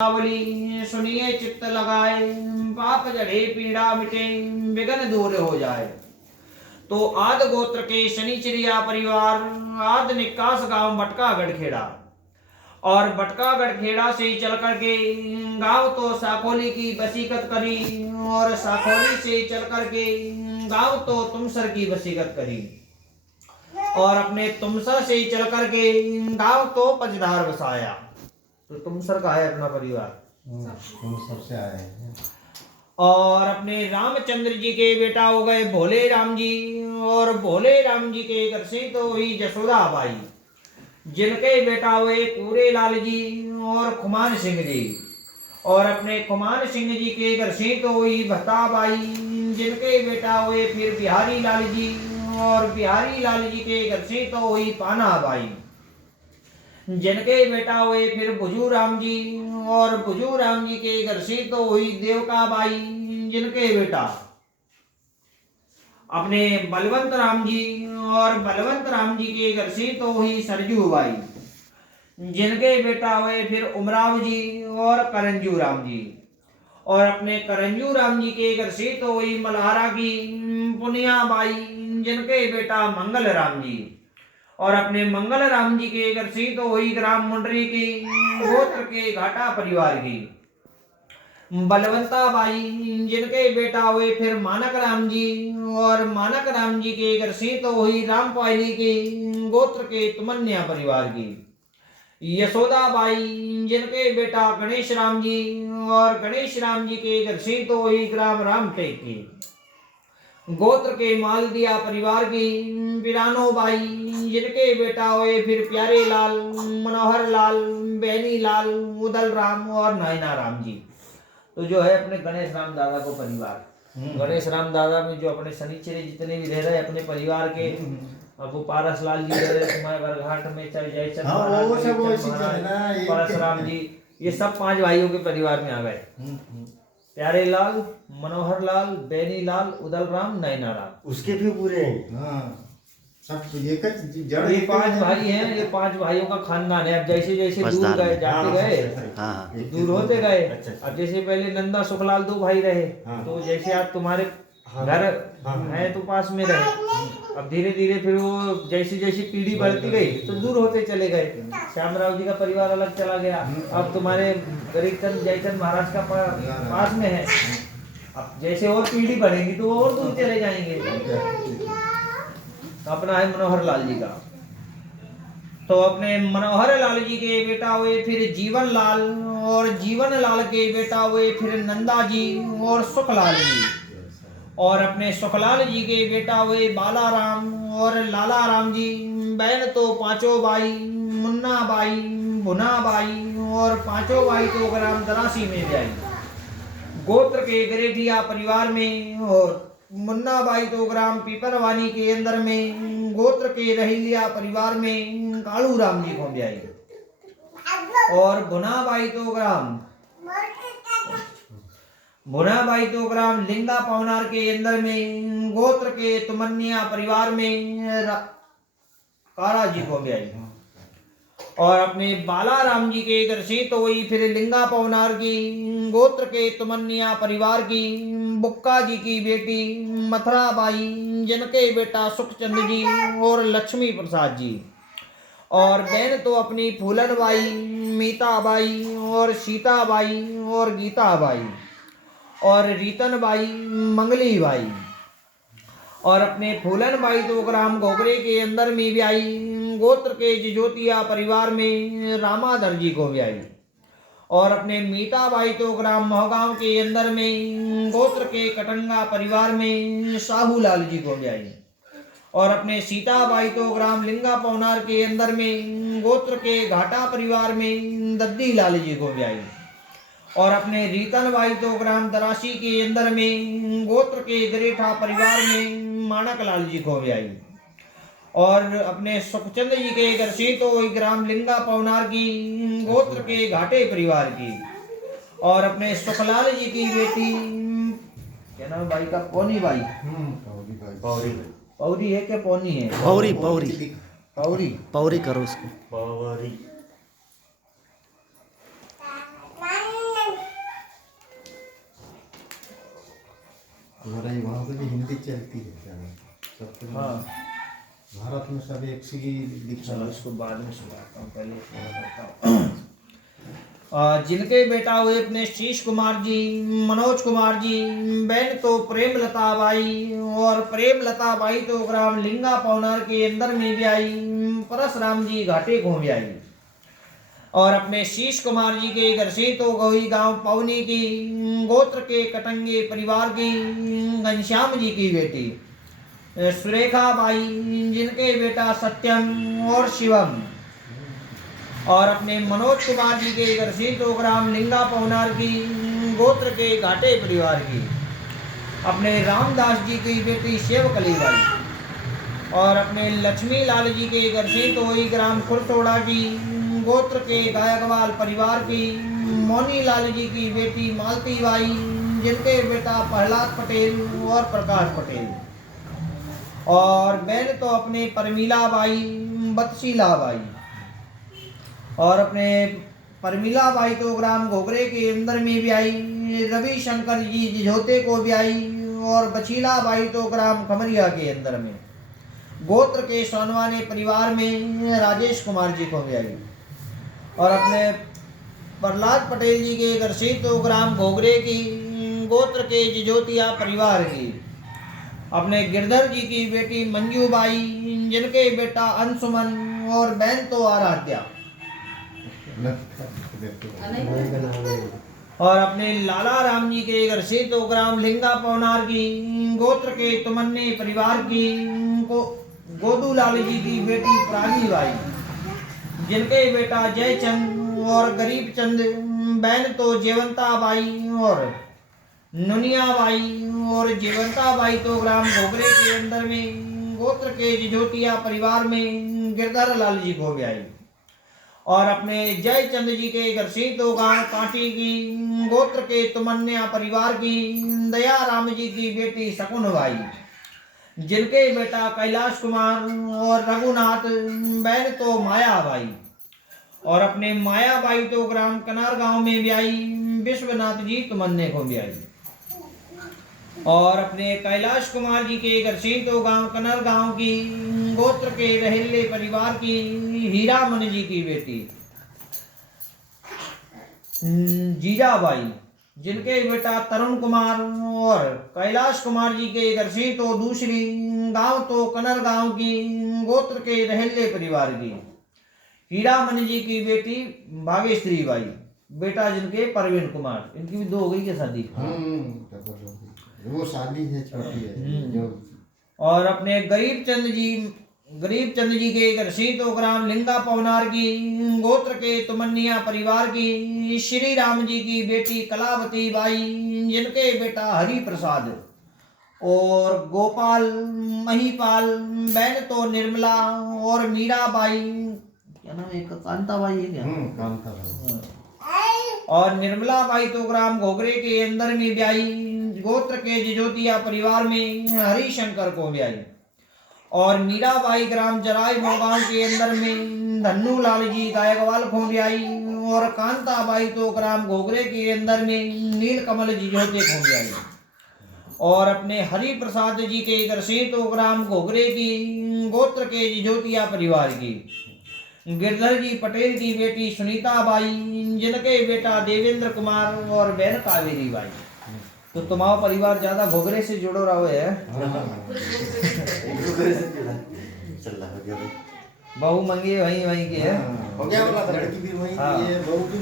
आवली सुनिए चित्त लगाए, पाप जड़े पीड़ा मिटे, विघ्न दूर हो जाए। तो आद गोत्र के शनिचरिया परिवार, आद निकास गांव बटकागढ़ खेड़ा, और बटकागढ़ खेड़ा से चल करके गांव तो साकोली की बसीकत करी, और साकोली से चल करके गांव तो तुमसर की बसीकत करी, और अपने तुमसर से चल करके गांव तो पचधार बसाया। तो तुमसर का है अपना परिवार, तुमसर से आए हैं। और अपने रामचंद्र जी के बेटा हो गए भोले राम जी, और भोले राम जी के घर से तो हुई जसोदा बाई, जिनके बेटा हुए पूरे लाल जी और खुमान सिंह जी, और अपने खुमान सिंह जी के घर से तो हुई भत्ता बाई, जिनके बेटा हुए फिर बिहारी लाल जी, और बिहारी लाल जी के घर से तो हुई पाना बाई, जिनके बेटा हुए फिर भुजू राम जी, और भुजू राम जी के घर से तो हुई देवका बाई, जिनके बेटा अपने बलवंत राम जी, और बलवंत राम जी के घर से तो हुई सरजू बाई, जिनके बेटा हुए फिर उमराव जी और करंजू राम जी, और अपने करंजू राम जी के घर से तो हुई मल्हारा की पुनिया बाई, जिनके बेटा मंगल राम जी, और अपने मंगल राम जी के घर से तो हुई ग्राम मुंडरी की गोत्र के घाटा परिवार की बलवंता बाई, जिनके बेटा हुए फिर मानक राम जी, और मानक राम जी के घर से तो हुई राम पायली के गोत्र के तुमन्या परिवार की यशोदा बाई, जिनके बेटा गणेश राम जी, और गणेश राम जी के घर से तो हुई ग्राम रामटेक की गोत्र के मालदिया परिवार की बिरानो बाई, जिनके बेटा हुए फिर प्यारे लाल, मनोहर लाल, बेनी लाल, उदल राम और नायना राम जी। तो जो है अपने गणेश राम दादा को परिवार, गणेश राम दादा में जो अपने शनिचरी जितने भी रह रहे अपने परिवार के, अब वो पारस लाल जी रह रहे तुम्हारे बरघाट में, चाहे जयचंद महाराज, परशुराम जी, ये सब 5 भाइयों के परिवार में आ गए। प्यारे लाल, मनोहर लाल, बेनी लाल, उदल राम, नैना राम, उसके भी पूरे हैं। हाँ, सब एक जड़, ये 5 भाई हैं। ये 5 भाइयों का खानदान है। अब जैसे जैसे दूर गए जाते गए दूर होते गए। अब जैसे पहले नंदा सुखलाल 2 भाई रहे, तो जैसे आप तुम्हारे घर है तो पास में रहे, अब धीरे धीरे फिर वो जैसे जैसे पीढ़ी बढ़ती गई तो दूर होते चले गए। श्यामराव जी का परिवार अलग चला गया, अब तुम्हारे गरीबचंद जयचंद महाराज का पास में है। अब जैसे और पीढ़ी बढ़ेगी तो और दूर चले जाएंगे। अपना है मनोहर लाल जी का, तो अपने मनोहर लाल जी के बेटा हुए फिर जीवन लाल, और जीवन लाल के बेटा हुए फिर नंदा जी और सुखलाल जी, और अपने सुखलाल जी के बेटा हुए बाला राम और लाला राम जी। बहन तो 5 बाई, मुन्ना बाई, भुना बाई, और 5 बाई तो ग्राम तरासी में ब्याई गोत्र के गरेठिया परिवार में, और मुन्ना बाई तो ग्राम पीपरवानी के अंदर में गोत्र के रहीलिया परिवार में कालू राम जी को ब्याई, और भुना बाई तो ग्राम लिंगा पवनार के अंदर में गोत्र के तुमन्या परिवार में कारा जी को ब्याई, और अपने बाला राम जी के घर से तो वही फिर लिंगा पवनार की गोत्र के तुमन्या परिवार की बुक्का जी की बेटी मथुरा बाई, जिनके बेटा सुखचंद जी और लक्ष्मी प्रसाद जी, और बहन तो अपनी फूलन बाई, मीता बाई, और सीता बाई, और गीता बाई, और रीतन बाई, मंगली बाई, और अपने फूलन बाई तो ग्राम घोगरे के अंदर में ब्याई गोत्र के जिजोतिया परिवार में रामाधर जी को ब्याई, और अपने मीता बाई तो ग्राम मोहगांव के अंदर में गोत्र के कटंगा परिवार में साहू लाल जी को ब्याई, और अपने सीता बाई तो ग्राम लिंगा पवनार के अंदर में गोत्र के घाटा परिवार में दद्दी लाल जी को ब्याई, और अपने रीतन बाई तो ग्राम दरासी के अंदर में गोत्र के गरेठा परिवार में माणक लाल जी को ब्याई, और अपने सुखचंद जी के घर से तो ग्राम लिंगा पवनार की गोत्र के घाटे परिवार की, और अपने सुखलाल जी की बेटी क्या नाम भाई का, पौनी बाई, पौरी है क्या पौनी है, पौरी पौरी पौरी पौरी करो उसको, पौरी। हमारा ये वहाँ पे भी हिंदी चलती है ज़्यादा सब कुछ। हाँ भारत में सब एक सी ही लिखा चलो है। इसको बाद में सुनाता हूँ, पहले इसको बताता हूँ। जिनके बेटा हुए अपने शीश कुमार जी, मनोज कुमार जी, बहन तो प्रेमलता बाई, और प्रेमलता बाई तो ग्राम लिंगा पौनार के अंदर में भी आई, परशुराम जी घाटे को भी आई। और अपने शीश कुमार जी के घर से तो गौरी गांव पवनी की गोत्र के कटंगे परिवार की घनश्याम जी की बेटी सुरेखा बाई, जिनके बेटा सत्यम और शिवम। और अपने मनोज कुमार जी के घर से तो ग्राम लिंगा पवनार की गोत्र के घाटे परिवार की अपने रामदास जी की बेटी शिवकली बाई। और अपने लक्ष्मी लाल जी के घर से तो वही ग्राम खुरतोड़ा की गोत्र के गायकवाल परिवार की मोनी लाल जी की बेटी मालती बाई, जिनके बेटा प्रहलाद पटेल और प्रकाश पटेल। और बहन तो अपने परमीला बाई, बत्सीला बाई। और अपने परमीला बाई तो ग्राम घोगरे के अंदर में भी आई, रवि शंकर जी जिझोते को भी आई। और बछीला बाई तो ग्राम खमरिया के अंदर में गोत्र के सोनवाने परिवार में राजेश कुमार जी को भी आई। और अपने प्रहलाद पटेल जी के घर से तो ग्राम घोगरे की गोत्र के जिजोतिया परिवार की अपने गिरधर जी की बेटी मंजू बाई, जिनके बेटा अंशुमन और बहन तो आराध्या। और अपने लाला राम जी के घर से तो ग्राम लिंगा पवनार की गोत्र के तुमन्ने परिवार की गोदू लाल जी की बेटी प्रागी बाई, जिनके बेटा जयचंद और गरीब चंद, बहन तो जेवंता बाई और नुनिया बाई। और जेवंता बाई तो ग्राम घोगरे के अंदर में गोत्र के जिजोतिया परिवार में गिरधर लाल जी को भी आई। और अपने जयचंद जी के घर से तो गांव कांटी की गोत्र के तुमन्या परिवार की दया राम जी की बेटी शकुन बाई, जिनके बेटा कैलाश कुमार और रघुनाथ, बहन तो माया बाई। और अपने माया बाई तो ग्राम कनार गांव में भी आई, विश्वनाथ जी तुमन्ने को भी आई। और अपने कैलाश कुमार जी के घर से तो गांव कनर गांव की गोत्र के रहेले परिवार की हीरामन जी की बेटी जीजाबाई, जिनके बेटा तरुण कुमार। और कैलाश कुमार जी के घर से तो दूसरी गांव तो कनर गांव की गोत्र के रहेले परिवार की हीरामन जी की बेटी भाग्यश्री बाई, बेटा जिनके परवीन कुमार। इनकी भी दो हो गई क्या शादी? वो शादी है छोटी है जो। और अपने गरीब चंद जी के घर से तो ग्राम लिंगा पवनार की गोत्र के तुमनिया परिवार की श्री राम जी की बेटी कलावती बाई, जिनके बेटा हरि प्रसाद और गोपाल महिपाल, बहन तो निर्मला और मीरा बाई, क्या नाम है, कांता बाई है क्या? कांता बाई। और निर्मला बाई तो ग्राम घोगरे के अंदर में भी आई, गोत्र के जिजोतिया परिवार में हरिशंकर को भी आई। और मीरा बाई ग्राम जराई मोगांव के अंदर में धन्नू लाल जी गायकवाल को भी आई। और कांता बाई तो ग्राम घोगरे के अंदर में नील कमल जिजोते को भी आई। और अपने हरि प्रसाद जी के घर से तो ग्राम घोगरे की गोत्र के जिजोतिया परिवार की गिरधर जी पटेल की बेटी सुनीता बाई, जिनके बेटा देवेंद्र कुमार और बहन कावेरी बाई। तो तुम्हारा परिवार ज्यादा घोगरे से जुड़ो रहो है। बहू मंगी वहीं वहीं की है। हो गया, लड़की भी वहीं की है, बहू भी।